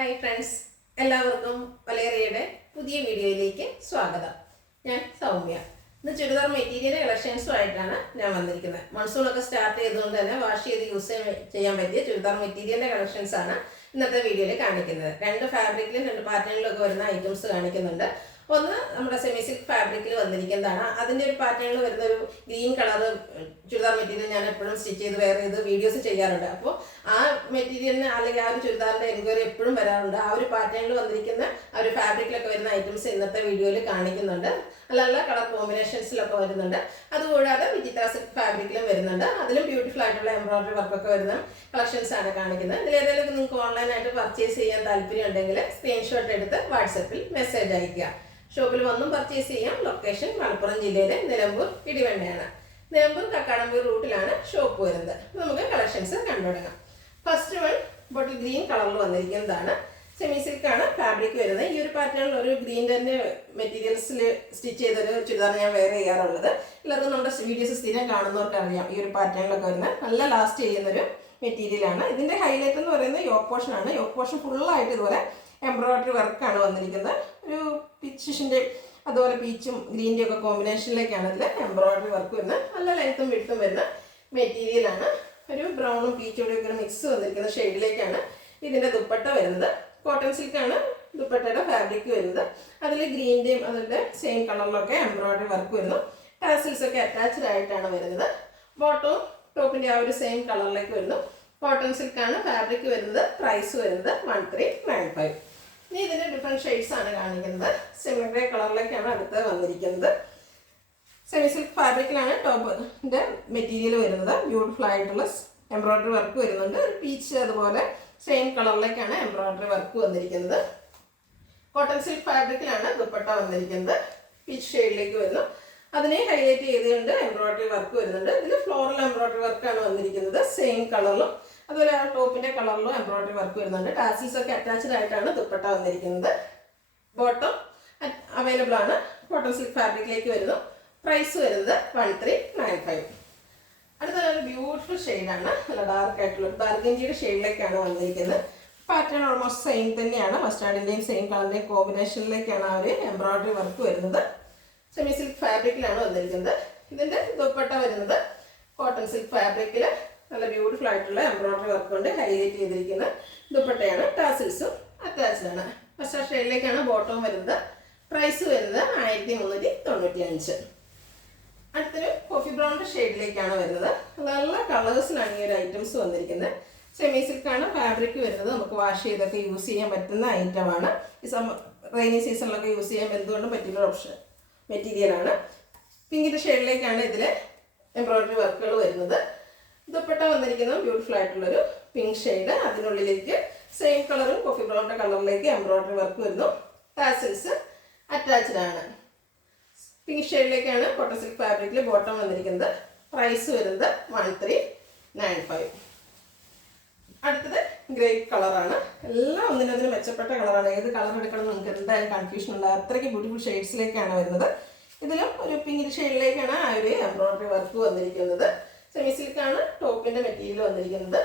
Hi friends, എല്ലാവർക്കും വലേറിയയുടെ പുതിയ വീഡിയോയിലേക്ക് സ്വാഗതം. ഞാൻ സൗമ്യ. ഇന്ന് ചുരിദാർ മെറ്റീരിയൽ കളക്ഷൻസുമായിട്ടാണ് ഞാൻ വന്നിരിക്കുന്നത്. മൺസൂണൊക്കെ സ്റ്റാർട്ട് ചെയ്തുകൊണ്ട് തന്നെ വാഷ് ചെയ്ത് യൂസ് ചെയ്യാൻ പറ്റിയ ചുരിദാർ മെറ്റീരിയലിൻ്റെ കളക്ഷൻസാണ് ഇന്നത്തെ വീഡിയോയിൽ കാണിക്കുന്നത്. രണ്ട് ഫാബ്രിക്കിലും രണ്ട് പാറ്റേണിലും ഒക്കെ വരുന്ന ഐറ്റംസ് കാണിക്കുന്നുണ്ട്. ഒന്ന് നമ്മുടെ സെമി സിൽക്ക് ഫാബ്രിക്കിൽ വന്നിരിക്കുന്നതാണ്. അതിൻ്റെ ഒരു പാറ്റേണിൽ വരുന്ന ഒരു ഗ്രീൻ കളർ ചുരിദാർ മെറ്റീരിയൽ ഞാൻ എപ്പോഴും സ്റ്റിച്ച് ചെയ്ത് വേറെ ഇത് വീഡിയോസ് ചെയ്യാറുണ്ട്. അപ്പോൾ ആ മെറ്റീരിയലിന് അല്ലെങ്കിൽ ആ ഒരു ചുരിദാറിൻ്റെ എൻക്വയറി എപ്പോഴും വരാറുണ്ട്. ആ ഒരു പാറ്റേണിൽ വന്നിരിക്കുന്ന ആ ഒരു ഫാബ്രിക്കിലൊക്കെ വരുന്ന ഐറ്റംസ് ഇന്നത്തെ വീഡിയോയിൽ കാണിക്കുന്നുണ്ട്. നല്ല കളർ കോമ്പിനേഷൻസിലൊക്കെ വരുന്നുണ്ട്. അതുകൂടാതെ വിചിത്ര സിൽക്ക് ഫാബ്രിക്കിലും വരുന്നുണ്ട്. അതിലും ബ്യൂട്ടിഫുൾ ആയിട്ടുള്ള എംബ്രോയിഡറി വർക്കൊക്കെ വരുന്ന കളക്ഷൻസ് ആണ് കാണിക്കുന്നത്. ഇതിലേതെങ്കിലും നിങ്ങൾക്ക് ഓൺലൈനായിട്ട് പർച്ചേസ് ചെയ്യാൻ താല്പര്യം ഉണ്ടെങ്കിൽ സ്ക്രീൻഷോട്ട് എടുത്ത് വാട്സപ്പിൽ മെസ്സേജ് അയയ്ക്കുക. ഷോപ്പിൽ വന്നും പർച്ചേസ് ചെയ്യാം. ലൊക്കേഷൻ മലപ്പുറം ജില്ലയിലെ നിലമ്പൂർ ഇടിവണ്ണയാണ്. നിലമ്പൂർ കക്കാടമ്പൂർ റൂട്ടിലാണ് ഷോപ്പ് വരുന്നത്. നമുക്ക് കളക്ഷൻസ് കണ്ടുതുടങ്ങാം. ഫസ്റ്റ് വൺ ബോട്ടിൽ ഗ്രീൻ കളറിൽ വന്നിരിക്കുന്നതാണ്. സെമി സിൽക്കാണ് ഫാബ്രിക് വരുന്നത്. ഈ ഒരു പാറ്റേണിൽ ഒരു ഗ്രീൻ തന്നെ മെറ്റീരിയൽസിൽ സ്റ്റിച്ച് ചെയ്തൊരു ചുരിദാർ ഞാൻ വേറെ ചെയ്യാറുള്ളത്. എല്ലാവർക്കും നമ്മുടെ വീഡിയോസ് സ്ഥിരം കാണുന്നവർക്ക് അറിയാം. ഈ ഒരു പാറ്റേണിലൊക്കെ വരുന്നത് നല്ല ലാസ്റ്റ് ചെയ്യുന്നൊരു മെറ്റീരിയലാണ്. ഇതിൻ്റെ ഹൈലൈറ്റ് എന്ന് പറയുന്നത് യോക്ക് പോർഷൻ ആണ്. യോക്ക് പോർഷൻ ഫുള്ളായിട്ട് ഇതുപോലെ എംബ്രോയിഡറി വർക്കാണ് വന്നിരിക്കുന്നത്. ഒരു പിച്ചിഷിൻ്റെ അതുപോലെ പീച്ചും ഗ്രീൻ്റെ ഒക്കെ കോമ്പിനേഷനിലേക്കാണ് ഇതിൽ എംബ്രോയിഡറി വർക്ക് വരുന്നത്. നല്ല ലെങ്ത്തും വിഡ്ത്തും വരുന്ന മെറ്റീരിയലാണ്. ഒരു ബ്രൗണും പീച്ചോടെ ഒക്കെ മിക്സ് വന്നിരിക്കുന്ന ഷെയ്ഡിലേക്കാണ് ഇതിൻ്റെ ദുപ്പട്ട വരുന്നത്. കോട്ടൺ സിൽക്കാണ് ദുപ്പട്ടയുടെ ഫാബ്രിക് വരുന്നത്. അതിൽ ഗ്രീൻ്റെയും അതിൻ്റെ സെയിം കളറിലൊക്കെ എംബ്രോയിഡറി വർക്ക് വരുന്നു. ടാസിൽസ് ഒക്കെ അറ്റാച്ച്ഡ് ആയിട്ടാണ് വരുന്നത്. ബോട്ടവും ടോപ്പിൻ്റെ ആ ഒരു സെയിം കളറിലേക്ക് വരുന്നു. കോട്ടൺ സിൽക്കാണ് ഫാബ്രിക് വരുന്നത്. പ്രൈസ് വരുന്നത് 1395. ഇനി ഇതിൻ്റെ ഡിഫറെൻറ്റ് ഷെയ്ഡ്സ് ആണ് കാണിക്കുന്നത്. സെമി ഗ്രേ കളറിലേക്കാണ് അടുത്ത് വന്നിരിക്കുന്നത്. സെമി സിൽക്ക് ഫാബ്രിക്കിലാണ് ടോപ്പിൻ്റെ മെറ്റീരിയൽ വരുന്നത്. ബ്യൂട്ടിഫുൾ ആയിട്ടുള്ള എംബ്രോയിഡറി വർക്ക് വരുന്നുണ്ട്. ഒരു പീച്ച് അതുപോലെ സെയിം കളറിലേക്കാണ് എംബ്രോയിഡറി വർക്ക് വന്നിരിക്കുന്നത്. കോട്ടൺ സിൽക്ക് ഫാബ്രിക്കിലാണ് ദുപ്പട്ട വന്നിരിക്കുന്നത്. പീച്ച് ഷെയ്ഡിലേക്ക് വരുന്നു. അതിനെ ഹൈലൈറ്റ് ചെയ്തുകൊണ്ട് എംബ്രോയിഡറി വർക്ക് വരുന്നുണ്ട്. ഇതിൽ ഫ്ലോറൽ എംബ്രോയിഡറി വർക്കാണ് വന്നിരിക്കുന്നത്. സെയിം കളറിലും അതുപോലെ ആ ടോപ്പിൻ്റെ കളറിലും എംബ്രോയിഡറി വർക്ക് വരുന്നുണ്ട്. ടാസിൽസ് ഒക്കെ അറ്റാച്ച്ഡ് ആയിട്ടാണ് ദുപ്പട്ട വന്നിരിക്കുന്നത്. ബോട്ടം അവൈലബിൾ ആണ്. കോട്ടൺ സിൽക്ക് ഫാബ്രിക്കിലേക്ക് വരുന്നു. പ്രൈസ് വരുന്നത് 1395. അടുത്ത ഒരു ബ്യൂട്ടിഫുൾ ഷെയ്ഡാണ്. നല്ല ഡാർക്ക് ആയിട്ടുള്ള ബർഗൻഡിയുടെ ഷെയ്ഡിലേക്കാണ് വന്നിരിക്കുന്നത്. പാറ്റേൺ ഓൾമോസ്റ്റ് സെയിം തന്നെയാണ്. മസ്റ്റാർഡിൻ്റെയും സെയിം കളറിൻ്റെയും കോമ്പിനേഷനിലേക്കാണ് ആ ഒരു എംബ്രോയിഡറി വർക്ക് വരുന്നത്. സെമി സിൽക്ക് ഫാബ്രിക്കിലാണ് വന്നിരിക്കുന്നത്. ഇതിൻ്റെ ദുപ്പട്ട വരുന്നത് കോട്ടൺ സിൽക്ക് ഫാബ്രിക്കിൽ നല്ല ബ്യൂട്ടിഫുൾ ആയിട്ടുള്ള എംബ്രോയിഡറി വർക്ക് കൊണ്ട് ഹൈലൈറ്റ് ചെയ്തിരിക്കുന്ന ദുപ്പട്ടയാണ്. ടാസിൽസും അറ്റാച്ച്ഡ് ആണ്. ഫസ്റ്റ് ഷെയ്ഡിലേക്കാണ് ബോട്ടം വരുന്നത്. പ്രൈസ് വരുന്നത് 1395. അടുത്തൊരു കോഫി ബ്രൗണിൻ്റെ ഷെയ്ഡിലേക്കാണ് വരുന്നത്. നല്ല കളേഴ്സിലാണ് ഈ ഒരു ഐറ്റംസ് വന്നിരിക്കുന്നത്. സെമി സിൽക്കാണ് ഫാബ്രിക് വരുന്നത്. നമുക്ക് വാഷ് ചെയ്തൊക്കെ യൂസ് ചെയ്യാൻ പറ്റുന്ന ഐറ്റമാണ്. ഈ റെയിനി സീസണിലൊക്കെ യൂസ് ചെയ്യാൻ എന്തുകൊണ്ടും പറ്റുന്ന ഓപ്ഷൻ മെറ്റീരിയലാണ്. പിങ്കിൻ്റെ ഷെയ്ഡിലേക്കാണ് ഇതിൽ എംബ്രോയിഡറി വർക്കുകൾ വരുന്നത്. ദുപ്പട്ട വന്നിരിക്കുന്നത് ബ്യൂട്ടിഫുൾ ആയിട്ടുള്ളൊരു പിങ്ക് ഷെയ്ഡ്. അതിനുള്ളിലേക്ക് സെയിം കളറും കോഫി ബ്രൗണിൻ്റെ കളറിലേക്ക് എംബ്രോയിഡറി വർക്ക് വരുന്നു. ടാസിൽസ് അറ്റാച്ച്ഡ് ആണ്. പിങ്ക് ഷെയ്ഡിലേക്കാണ് കോട്ടൺ സിൽക്ക് ഫാബ്രിക്കിൽ ബോട്ടം വന്നിരിക്കുന്നത്. പ്രൈസ് വരുന്നത് 1395. അടുത്തത് ഗ്രേപ്പ് കളറാണ്. എല്ലാം ഒന്നിനൊന്നിന് മെച്ചപ്പെട്ട കളറാണ്. ഏത് കളർ എടുക്കണം എന്ന് നമുക്ക് എന്തായാലും കൺഫ്യൂഷൻ ഉണ്ട്. അത്രയ്ക്ക് ബ്യൂട്ടിഫുൾ ഷെയ്ഡ്സിലേക്കാണ് വരുന്നത്. ഇതിലും ഒരു പിങ്ക് ഷെയ്ഡിലേക്കാണ് ആ ഒരു എംബ്രോയിഡറി വർക്ക് വന്നിരിക്കുന്നത്. സെമി സിൽക്കാണ് ടോപ്പിൻ്റെ മെറ്റീരിയൽ വന്നിരിക്കുന്നത്.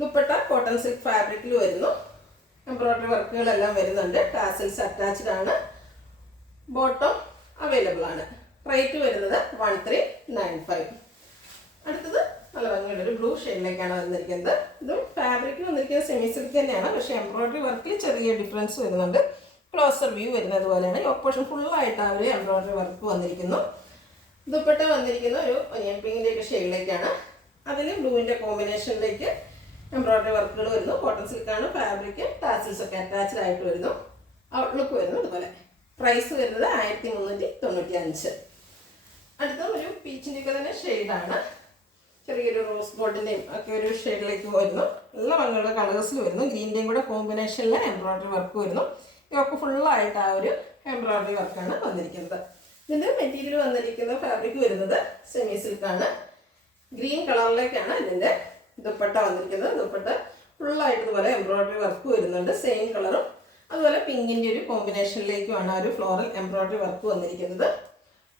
ദുപ്പട്ട കോട്ടൺ സിൽക്ക് ഫാബ്രിക്കിൽ വരുന്നു. എംബ്രോയിഡറി വർക്കുകളെല്ലാം വരുന്നുണ്ട്. ടാസിൽസ് അറ്റാച്ച്ഡ് ആണ്. ബോട്ടം അവൈലബിൾ ആണ്. റേറ്റ് വരുന്നത് 1395. അടുത്തത് നല്ല ഭംഗിയുള്ളൊരു ബ്ലൂ ഷെയ്ഡിലേക്കാണ് വന്നിരിക്കുന്നത്. ഇതും ഫാബ്രിക് വന്നിരിക്കുന്നത് സെമി സിൽക്ക് തന്നെയാണ്. പക്ഷേ എംബ്രോയിഡറി വർക്കിൽ ചെറിയ ഡിഫറൻസ് വരുന്നുണ്ട്. ക്ലോസർ വ്യൂ വരുന്നത് പോലെയാണ്. യോക്ക് പോർഷൻ ഫുള്ളായിട്ട് ആ ഒരു എംബ്രോയിഡറി വർക്ക് വന്നിരിക്കുന്നു. ദുപ്പട്ട വന്നിരിക്കുന്ന ഒരു ഒനിയൻ പിങ്കിൻ്റെ ഒക്കെ ഷെയ്ഡിലേക്കാണ്. അതിൽ ബ്ലൂവിൻ്റെ കോമ്പിനേഷനിലേക്ക് എംബ്രോയിഡറി വർക്കുകൾ വരുന്നു. കോട്ടൺ സിൽക്കാണ് ഫാബ്രിക്. ടാസിൽസ് ഒക്കെ അറ്റാച്ച്ഡ് ആയിട്ട് വരുന്നു. ഔട്ട്ലുക്ക് വരുന്നു അതുപോലെ. പ്രൈസ് വരുന്നത് 1395. അടുത്ത ഒരു പീച്ചിൻ്റെ ഒക്കെ തന്നെ ഷെയ്ഡാണ്. ചെറിയൊരു റോസ് ഗോൾഡിൻ്റെയും ഒക്കെ ഒരു ഷെയ്ഡിലേക്ക് വരുന്നു. എല്ലാ ഭംഗിയുള്ള കളേഴ്സിൽ വരുന്നു. ഗ്രീൻ്റെയും കൂടെ കോമ്പിനേഷനിൽ എംബ്രോയിഡറി വർക്ക് വരുന്നു. ഇതൊക്കെ ഫുള്ളായിട്ട് ആ ഒരു എംബ്രോയിഡറി വർക്കാണ് വന്നിരിക്കുന്നത്. ഇതിൻ്റെ മെറ്റീരിയൽ വന്നിരിക്കുന്ന ഫാബ്രിക് വരുന്നത് സെമി സിൽക്കാണ്. ഗ്രീൻ കളറിലേക്കാണ് ഇതിൻ്റെ ദുപ്പട്ട വന്നിരിക്കുന്നത്. ദുപ്പട്ട ഫുള്ളായിട്ട് ഇതുപോലെ എംബ്രോയിഡറി വർക്ക് വരുന്നുണ്ട്. സെയിം കളറും അതുപോലെ പിങ്കിൻ്റെ ഒരു കോമ്പിനേഷനിലേക്കുമാണ് ആ ഒരു ഫ്ലോറൽ എംബ്രോയിഡറി വർക്ക് വന്നിരിക്കുന്നത്.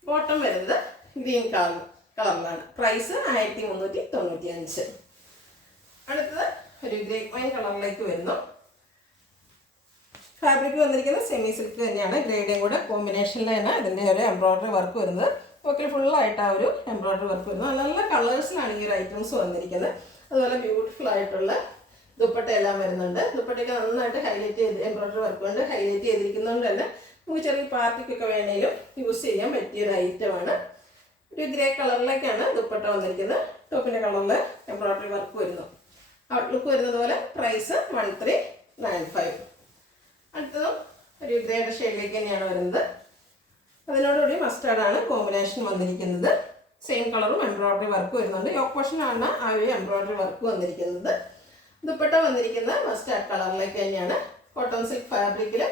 ബോട്ടം വരുന്നത് ഗ്രീൻ കളറിലാണ്. പ്രൈസ് 1395. 1395. അടുത്തത് ഒരു ഗ്രേപ്പ് വൈൻ കളറിലേക്ക് വരുന്നു. നല്ല ഭംഗിയുള്ള കളേഴ്സിലാണ് ഈ ഒരു ഐറ്റംസ് വന്നിരിക്കുന്നത്. സെമി സിൽക്കാണ്. ടോപ്പിൻ്റെ മെറ്റീരിയൽ വന്നിരിക്കുന്നത്. ദുപ്പട്ട കോട്ടൺ സിൽക്ക് ഫാബ്രിക്കിൽ വരുന്നു. എംബ്രോയിഡറി വർക്ക് വരുന്നു. ടാസിൽസ് അറ്റാച്ച്ഡ് ആണ്. ബോട്ടം അവൈലബിൾ ആണ്. റേറ്റ് വരുന്നത് 1395. അടുത്തത് ഒരു ഗ്രേപ്പ് വൈൻ കളറിലേക്ക് വരുന്നു. ഫാബ്രിക് വന്നിരിക്കുന്നത് സെമി സിൽക്ക് തന്നെയാണ്. ഗ്രേഡും കൂടെ കോമ്പിനേഷനിൽ തന്നെ ഇതിൻ്റെ ഒരു എംബ്രോയ്ഡറി വർക്ക് വരുന്നത്. ഓക്കെ, ഫുള്ളായിട്ട് ആ ഒരു എംബ്രോയ്ഡറി വർക്ക് വരുന്നത്. നല്ല കളേഴ്സിലാണ് ഈ ഒരു ഐറ്റംസ് വന്നിരിക്കുന്നത്. അതുപോലെ ബ്യൂട്ടിഫുൾ ആയിട്ടുള്ള ദുപ്പട്ടയെല്ലാം വരുന്നുണ്ട്. ദുപ്പട്ടയൊക്കെ നന്നായിട്ട് ഹൈലൈറ്റ് ചെയ്ത് എംബ്രോയ്ഡറി വർക്ക് കൊണ്ട് ഹൈലൈറ്റ് ചെയ്തിരിക്കുന്നതുകൊണ്ട് തന്നെ നമുക്ക് ചെറിയ പാർട്ടിക്കൊക്കെ വേണമെങ്കിലും യൂസ് ചെയ്യാൻ പറ്റിയൊരു ഐറ്റമാണ്. ഒരു ഗ്രേ കളറിലേക്കാണ് ദുപ്പട്ട വന്നിരിക്കുന്നത്. ടോപ്പിൻ്റെ കളറിൽ എംബ്രോയ്ഡറി വർക്ക് വരുന്നു. ഔട്ട്ലുക്ക് വരുന്നത് പോലെ. പ്രൈസ് 1395. അടുത്തതും ഒരു ഗ്രേഡ് ഷെയ്ഡിലേക്ക് തന്നെയാണ് വരുന്നത്. അതിനോടുകൂടി മസ്റ്റാർഡാണ് കോമ്പിനേഷൻ വന്നിരിക്കുന്നത്. സെയിം കളറും എംബ്രോയ്ഡറി വർക്ക് വരുന്നുണ്ട്. യോക്ക് പോർഷനാണ് ആ ഒരു എംബ്രോയ്ഡറി വർക്ക് വന്നിരിക്കുന്നത്. ദുപ്പട്ട വന്നിരിക്കുന്നത് മസ്റ്റാർഡ് കളറിലേക്ക് തന്നെയാണ്. കോട്ടൺ സിൽക്ക് ഫാബ്രിക്കിൽ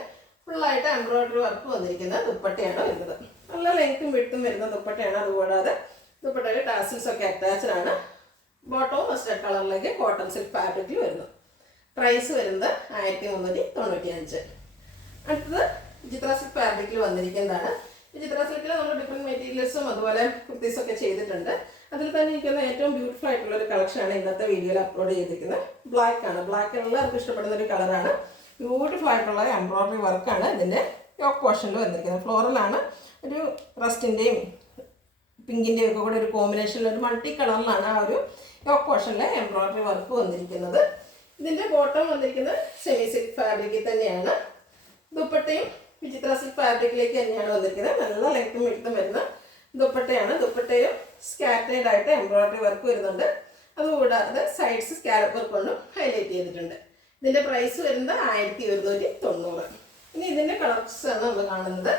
ഫുള്ളായിട്ട് എംബ്രോയ്ഡറി വർക്ക് വന്നിരിക്കുന്ന ദുപ്പട്ടയാണ് വരുന്നത്. നല്ല ലെങ്ത്തും വിട്ടും വരുന്ന ദുപ്പട്ടയാണ്. അതുകൂടാതെ ദുപ്പട്ടയിൽ ടാസിൽസ് ഒക്കെ അറ്റാച്ച്ഡ് ആണ്. ബോട്ടവും മസ്റ്റാർഡ് കളറിലേക്ക് കോട്ടൺ സിൽക്ക് ഫാബ്രിക്കിൽ വരുന്നു. പ്രൈസ് വരുന്നത് 1395. അടുത്തത് വിചിത്ര സിൽക്ക് ഫാബ്രിക്കിൽ വന്നിരിക്കുന്നതാണ്. വിചിത്ര സിൽക്കിൽ നമ്മൾ ഡിഫറെൻറ്റ് മെറ്റീരിയൽസും അതുപോലെ കുർത്തീസൊക്കെ ചെയ്തിട്ടുണ്ട്. അതിൽ തന്നെ ഇരിക്കുന്ന ഏറ്റവും ബ്യൂട്ടിഫുൾ ആയിട്ടുള്ള ഒരു കളക്ഷനാണ് ഇന്നത്തെ വീഡിയോയിൽ അപ്ലോഡ് ചെയ്തിരിക്കുന്നത്. ബ്ലാക്ക് ആണ്. ബ്ലാക്ക് എല്ലാവർക്കും ഇഷ്ടപ്പെടുന്ന ഒരു കളറാണ്. ബ്യൂട്ടിഫുൾ ആയിട്ടുള്ള എംബ്രോയ്ഡറി വർക്കാണ് ഇതിൻ്റെ യോക്ക് പോർഷനിൽ വന്നിരിക്കുന്നത്. ഫ്ലോറലാണ്. ഒരു റസ്റ്റിൻ്റെയും പിങ്കിൻ്റെയും ഒക്കെ കൂടെ ഒരു കോമ്പിനേഷനിൽ ഒരു മൾട്ടി കളറിലാണ് ആ ഒരു യോക്ക് പോർഷനിലെ എംബ്രോയ്ഡറി വർക്ക് വന്നിരിക്കുന്നത്. ഇതിൻ്റെ ബോട്ടം വന്നിരിക്കുന്നത് സെമി സിൽക്ക് ഫാബ്രിക്കിൽ തന്നെയാണ്. ദുപ്പട്ടയും വിചിത്ര സിൽക്ക് ഫാബ്രിക്കിലേക്ക് തന്നെയാണ് വന്നിരിക്കുന്നത്. നല്ല ലെങ്ത്തും വിട്ടും വരുന്ന ദുപ്പട്ടയാണ്. ദുപ്പട്ടയും സ്കാറ്റേഡ് ആയിട്ട് എംബ്രോയ്ഡറി വർക്ക് വരുന്നുണ്ട്. അതുകൂടാതെ സൈഡ്സ് സ്കാലപ്പ് വർക്ക് കൊണ്ടും ഹൈലൈറ്റ് ചെയ്തിട്ടുണ്ട്. ഇതിൻ്റെ പ്രൈസ് വരുന്നത് 1290. ഇനി ഇതിൻ്റെ കളർസ് ആണ് നമ്മൾ കാണുന്നത്.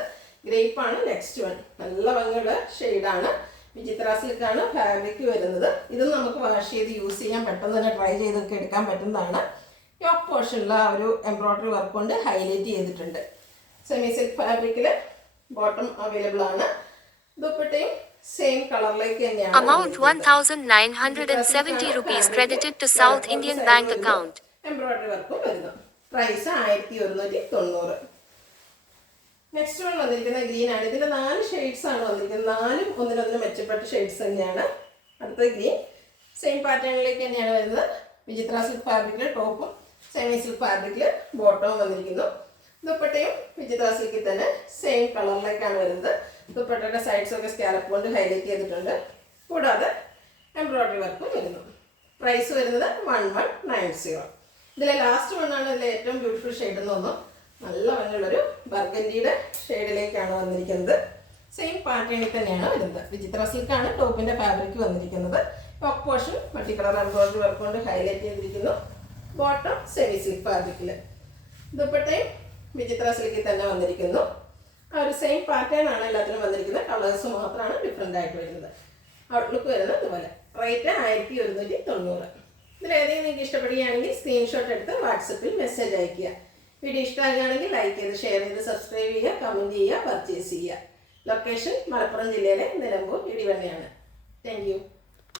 ഗ്രേപ്പാണ് നെക്സ്റ്റ് വൺ. നല്ല ഭംഗിയുള്ള ഷെയ്ഡാണ്. വിചിത്ര സിൽക്കാണ് ഫാബ്രിക് വരുന്നത്. ഇതും നമുക്ക് വാഷ് ചെയ്ത് യൂസ് ചെയ്യാൻ പെട്ടെന്ന് തന്നെ ട്രൈ ചെയ്തൊക്കെ എടുക്കാൻ പറ്റുന്നതാണ്. യോക്ക് പോർഷനിൽ ആ ഒരു എംബ്രോയ്ഡറി വർക്ക് കൊണ്ട് ഹൈലൈറ്റ് ചെയ്തിട്ടുണ്ട്. സെമി സിൽക്ക് ഫാബ്രിക്കിൽ ബോട്ടം അവൈലബിൾ ആണ്. ദുപ്പട്ടയും സെയിം കളറിലേക്ക് തന്നെയാണ്. Amount 1970 rupees credited to South Indian Bank account. Embroidery വർക്കും വരുന്നു. പ്രൈസ് 1190. നെക്സ്റ്റ് വൺ വന്നിരിക്കുന്ന ഗ്രീൻ ആണ്. ഇതിൻ്റെ 4 ഷെയ്ഡ്സ് ആണ് വന്നിരിക്കുന്നത്. 4ഉം ഒന്നിനൊന്നിനും മെച്ചപ്പെട്ട ഷെയ്ഡ്സ് തന്നെയാണ്. അടുത്ത ഗ്രീൻ സെയിം പാറ്റേണിലേക്ക് തന്നെയാണ് വരുന്നത്. വിചിത്ര സിൽക്ക് ഫാബ്രിക്കിൽ ടോപ്പും സെമി സിൽക്ക് ഫാബ്രിക്കിൽ ബോട്ടവും വന്നിരിക്കുന്നു. ദുപ്പട്ടയും വിചിത്ര സിൽക്കിൽ തന്നെ സെയിം കളറിലേക്കാണ് വരുന്നത്. ദുപ്പട്ടയുടെ സൈഡ്സൊക്കെ സ്കാലപ്പ് കൊണ്ട് ഹൈലൈറ്റ് ചെയ്തിട്ടുണ്ട്. കൂടാതെ എംബ്രോയ്ഡറി വർക്കും വരുന്നു. പ്രൈസ് വരുന്നത് 1190. ഇതിലെ ലാസ്റ്റ് വണ്ണാണ് ഇതിലെ ഏറ്റവും ബ്യൂട്ടിഫുൾ ഷെയ്ഡ് എന്ന് തോന്നുന്നു. നല്ല ഭംഗിയുള്ളൊരു ബർഗൻഡിയുടെ ഷെയ്ഡിലേക്കാണ് വന്നിരിക്കുന്നത്. സെയിം പാറ്റേണിൽ തന്നെയാണ് വരുന്നത്. വിചിത്ര സിൽക്കാണ് ടോപ്പിൻ്റെ ഫാബ്രിക് വന്നിരിക്കുന്നത്. Top portion multi colour embroidery work കൊണ്ട് ഹൈലൈറ്റ് ചെയ്തിരിക്കുന്നു. ബോട്ടം സെമി സിൽക്ക് ഫാബ്രിക്കിൽ. ദുപ്പട്ടയും വിചിത്ര സിൽക്കിൽ തന്നെ വന്നിരിക്കുന്നു. ആ ഒരു സെയിം പാറ്റേൺ ആണ് എല്ലാത്തിനും വന്നിരിക്കുന്നത്. കളേഴ്സ് മാത്രമാണ് ഡിഫറെൻ്റ് ആയിട്ട് വരുന്നത്. ഔട്ട്ലുക്ക് വരുന്നത് ഇതുപോലെ. റേറ്റ് 1190. ഇതിലേതെങ്കിലും നിങ്ങൾക്ക് ഇഷ്ടപ്പെടുകയാണെങ്കിൽ സ്ക്രീൻഷോട്ട് എടുത്ത് വാട്സപ്പിൽ മെസ്സേജ് അയയ്ക്കുക. വീഡിയോ ഇഷ്ടമാകുകയാണെങ്കിൽ ലൈക്ക് ചെയ്ത് ഷെയർ ചെയ്ത് സബ്സ്ക്രൈബ് ചെയ്യുക, കമൻറ്റ് ചെയ്യുക, പർച്ചേസ് ചെയ്യുക. ലൊക്കേഷൻ മലപ്പുറം ജില്ലയിലെ നിലമ്പൂർ ഇടിവണ്ണയാണ്. Thank you.